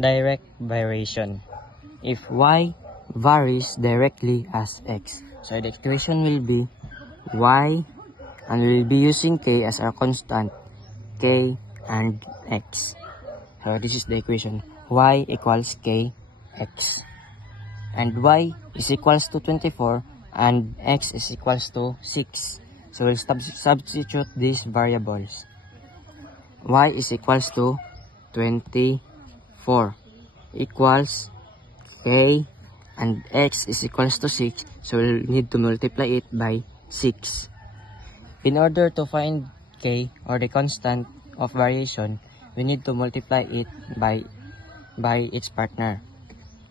direct variation. If y varies directly as x, so the equation will be y, and we'll be using k as our constant, k and x. So this is the equation, y equals k x, and y is equals to 24 and x is equals to 6. So we'll substitute these variables. Y is equals to 24 equals k, and x is equals to 6, so we'll need to multiply it by 6. In order to find k, or the constant of variation, we need to multiply it by its partner,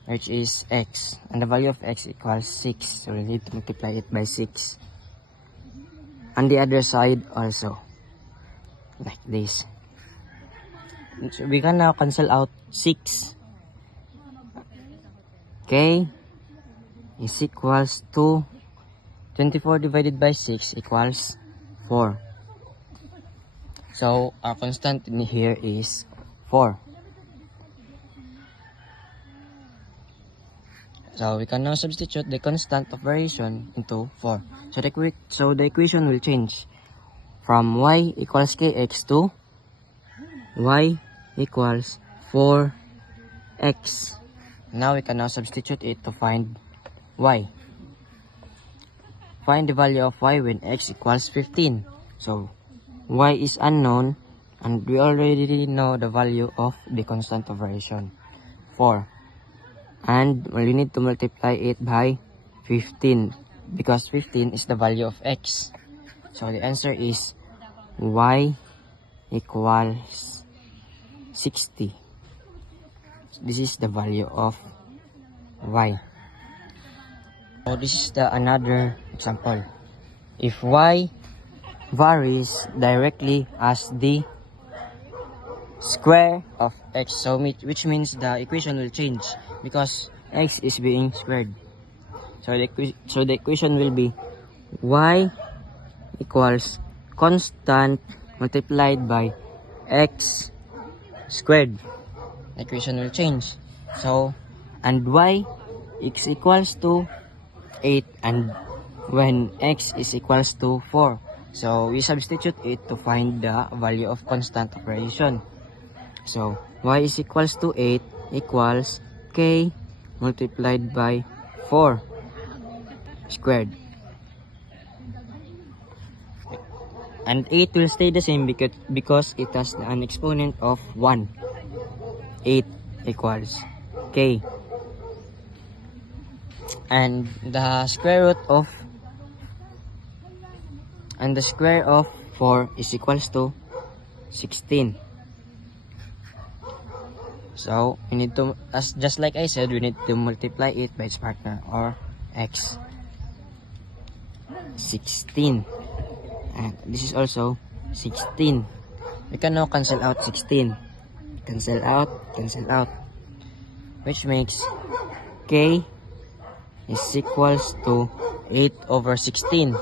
which is x, and the value of x equals 6, so we need to multiply it by 6. On the other side also, like this. So we can now cancel out 6. K is equals to 24 divided by 6 equals 4. So our constant in here is 4. So we can now substitute the constant of variation into 4. So the equation will change from y equals kx to y equals 4x. Now we can now substitute it to find y. Find the value of y when x equals 15. So y is unknown, and we already know the value of the constant of variation, 4. And we need to multiply it by 15, because 15 is the value of x. So the answer is y equals 60. This is the value of y. So this is another example. If y varies directly as the square of x, so which means the equation will change because x is being squared. So the equation will be y equals constant multiplied by x squared. The equation will change. So, and y is equals to 8, and when x is equals to 4. So we substitute it to find the value of constant of variation. So y is equals to 8 equals k multiplied by 4 squared. And 8 will stay the same because it has an exponent of 1. 8 equals k. And the square root of 4 is equals to 16. So we need to, just like I said, we need to multiply it by its partner, or x. 16. And this is also 16. We can now cancel out 16. Cancel out, which makes k is equals to 8 over 16.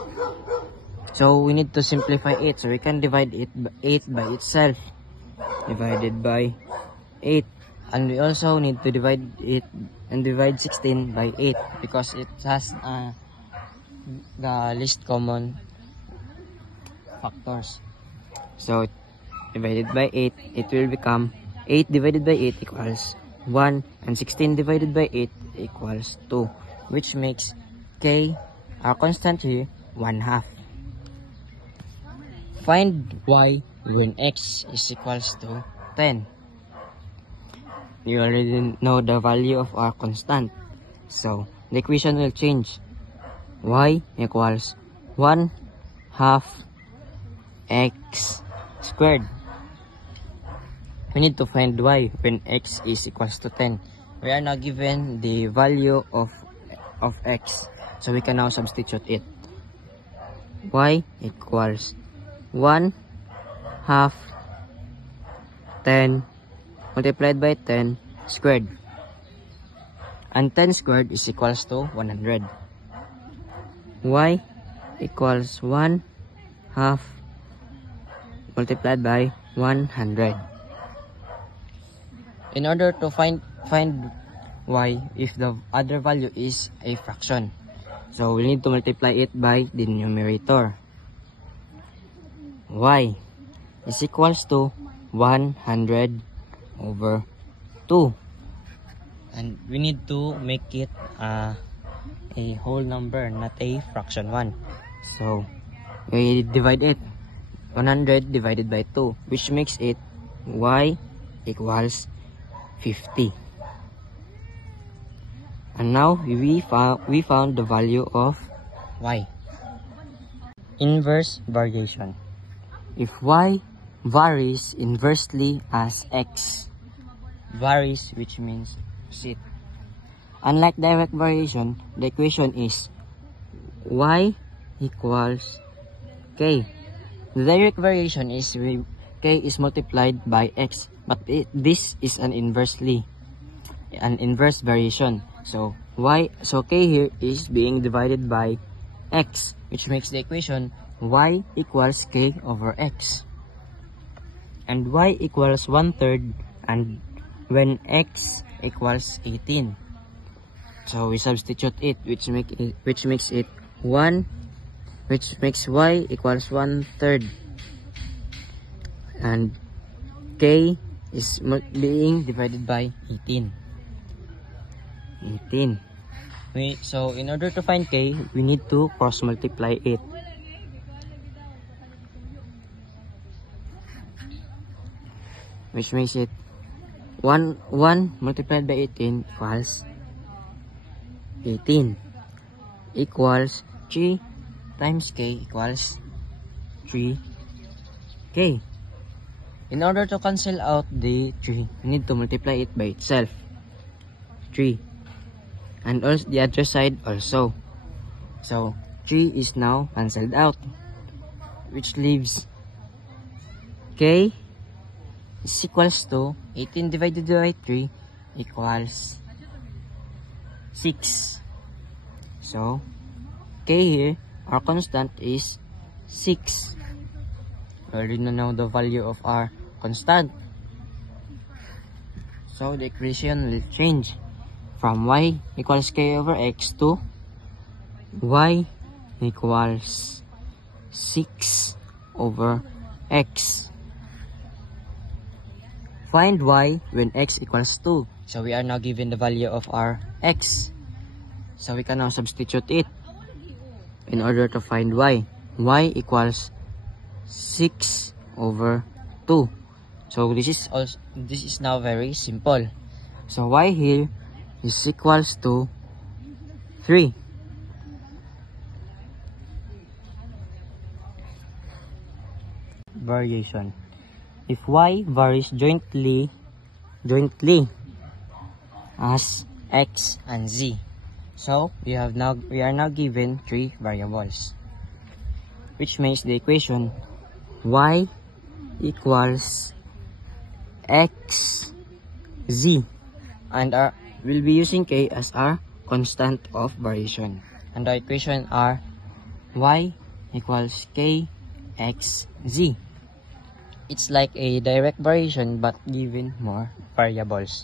So we need to simplify it, so we can divide 8 by itself, divided by 8. And we also need to divide it and divide 16 by 8 because it has the least common factors. So divided by 8, it will become 8 divided by 8 equals 1, and 16 divided by 8 equals 2, which makes k, our constant here, 1/2. Find y when x is equals to 10. You already know the value of our constant, so the equation will change. Y equals 1/2 x squared. We need to find y when x is equals to 10. We are now given the value of x, so we can now substitute it. Y equals 1/2 10 multiplied by 10 squared, and 10 squared is equals to 100. Y equals 1/2 multiplied by 100. in order to find y if the other value is a fraction. So we need to multiply it by the numerator. Y is equals to 100 over 2. And we need to make it a whole number, not a fraction one. So we divide it. 100 divided by 2, which makes it y equals 50. And now we found the value of y. Inverse variation. If y varies inversely as x varies, which means opposite. Unlike direct variation, the equation is y equals k. The direct variation is k is multiplied by x, but this is an inverse variation. So k here is being divided by x, which makes the equation y equals k over x. And y equals 1/3 and when x equals 18. So we substitute it, which makes y equals 1/3 and k is being divided by 18. So in order to find k, we need to cross multiply it. Which makes it 1 multiplied by 18 equals 18 equals 3 times k equals 3k. In order to cancel out the 3, we need to multiply it by itself. 3. And also the other side also. So 3 is now cancelled out, which leaves k is equals to 18 divided by 3 equals 6. So k here, our constant is 6. We already know the value of our constant. So the equation will change from y equals k over x to y equals 6 over x. Find y when x equals 2. So we are now given the value of our x. So we can now substitute it in order to find y. Y equals 6 over 2. So this is now very simple. So y here is equals to 3. Variation. If y varies jointly as x and z, so we are now given 3 variables, which makes the equation y equals x z, and we'll be using k as our constant of variation, and the equation are y equals k x z. It's like a direct variation but given more variables.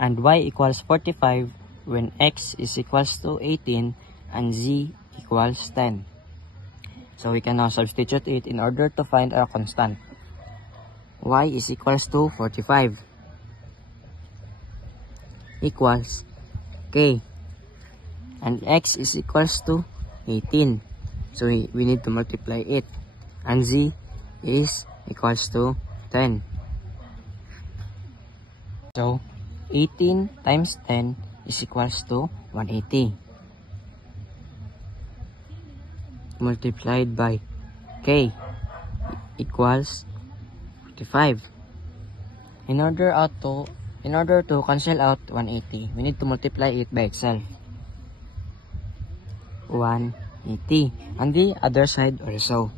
And y equals 45 when x is equals to 18 and z equals 10. So we can now substitute it in order to find our constant. Y is equals to 45 equals k, and x is equals to 18. So we need to multiply it, and z is equals to 10. So 18 times 10 is equals to 180 multiplied by k equals 45. In order to cancel out 180, we need to multiply it by itself. 180, and the other side also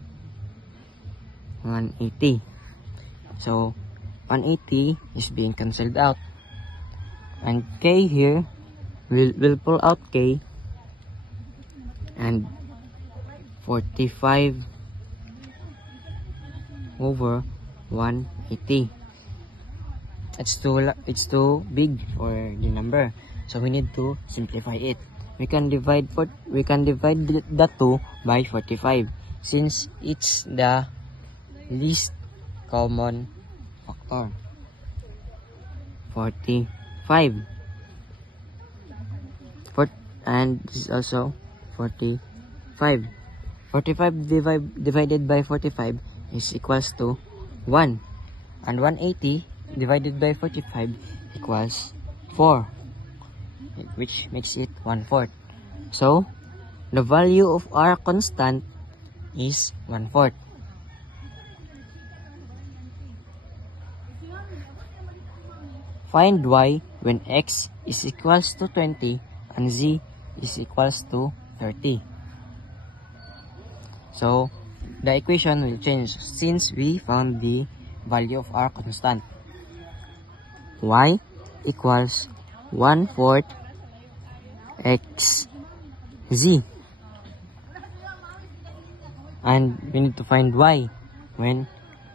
180. So 180 is being cancelled out, and k here will pull out k, and 45 over 180. it's too big for the number. So we need to simplify it. We can divide the 2 by 45 since it's the least common factor. 45. And this is also 45. 45 divided by 45 is equals to 1. And 180 divided by 45 equals 4, which makes it 1/4. So, the value of our constant is 1/4. Find y when x is equals to 20 and z is equals to 30. So, the equation will change since we found the value of our constant. Y equals 1/4 x z. And we need to find y when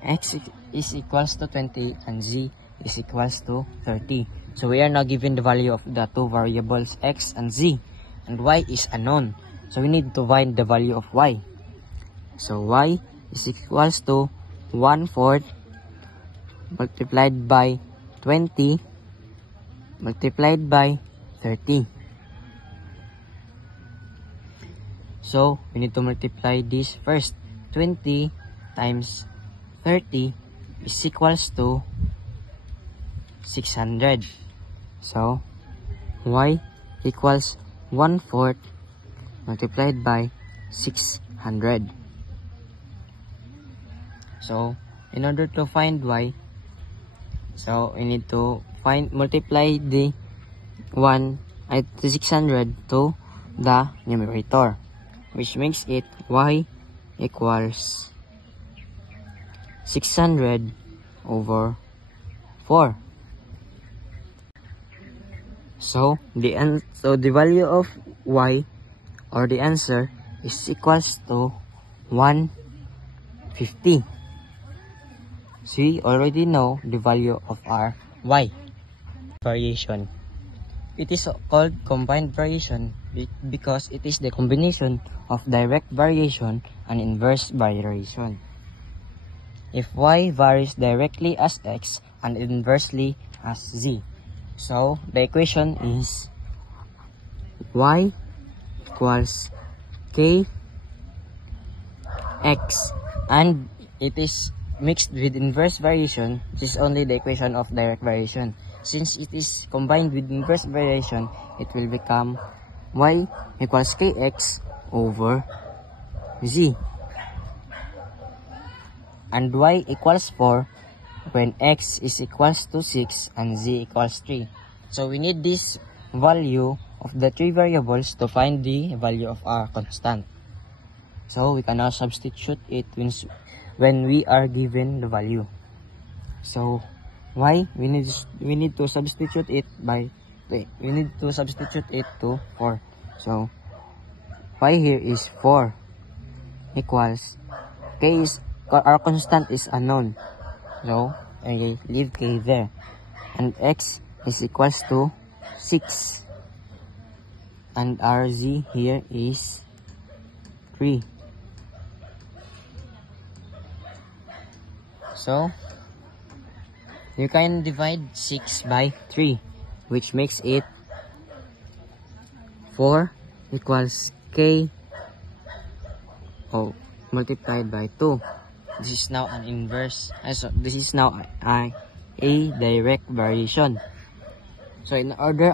x is equals to 20 and z is equals to 30. So we are now given the value of the two variables x and z, and y is unknown. So we need to find the value of y. So y is equals to 1/4 multiplied by 20 multiplied by 30. So we need to multiply this first. 20 times 30 is equals to 600. So y equals 1/4 multiplied by 600. So in order to find y, so we need to multiply the 600 to the numerator, which makes it y equals 600 over 4. So the value of y, or the answer, is equals to 150. So we already know the value of our y. Variation. It is called combined variation because it is the combination of direct variation and inverse variation. If y varies directly as x and inversely as z, so the equation is y equals k x, and it is mixed with inverse variation. This is only the equation of direct variation. Since it is combined with inverse variation, it will become y equals kx over z, and y equals 4 when x is equals to 6 and z equals 3. So we need this value of the three variables to find the value of our constant. So we can now substitute it when we are given the value. So y, we need to substitute it to 4. So y here is 4 equals k is our constant is unknown. So I leave k there, and x is equals to 6, and our z here is 3. So you can divide 6 by 3, which makes it 4 equals k multiplied by 2. This is now an inverse. This is now a direct variation. So in order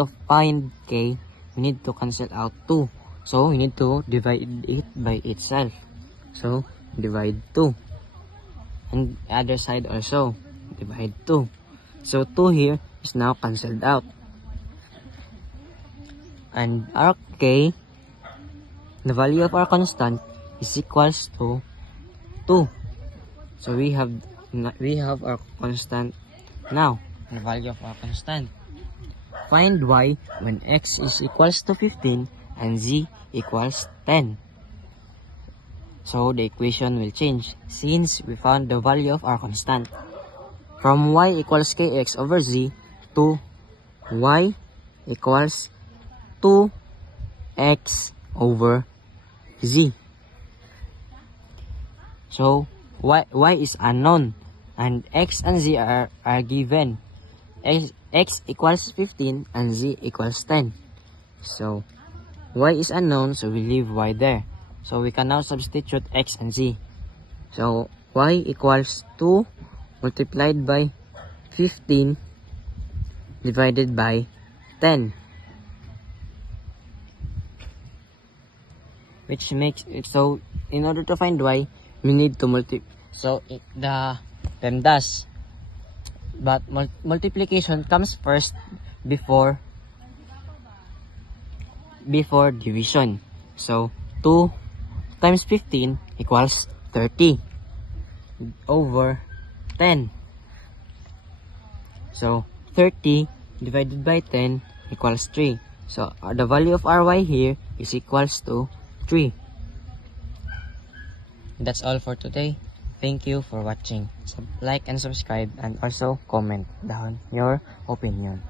to find k, we need to cancel out 2. So we need to divide it by itself. So divide 2, and the other side also divide 2. So 2 here is now cancelled out, and our k, the value of our constant, is equals to 2. So we have our constant now, the value of our constant. Find y when x is equals to 15 and z equals 10. So the equation will change since we found the value of our constant. from y equals kx over z to y equals 2x over z. So y is unknown and x and z are given. X equals 15 and z equals 10. So y is unknown, so we leave y there. So we can now substitute x and z. So y equals 2 multiplied by 15 divided by 10. Which makes it so in order to find y, we need to multiply. So the PEMDAS. But multiplication comes first before division. So 2 times 15 equals 30 over 10. So 30 divided by 10 equals 3. So the value of ry here is equals to 3. That's all for today. Thank you for watching. Like and subscribe and also comment down your opinion.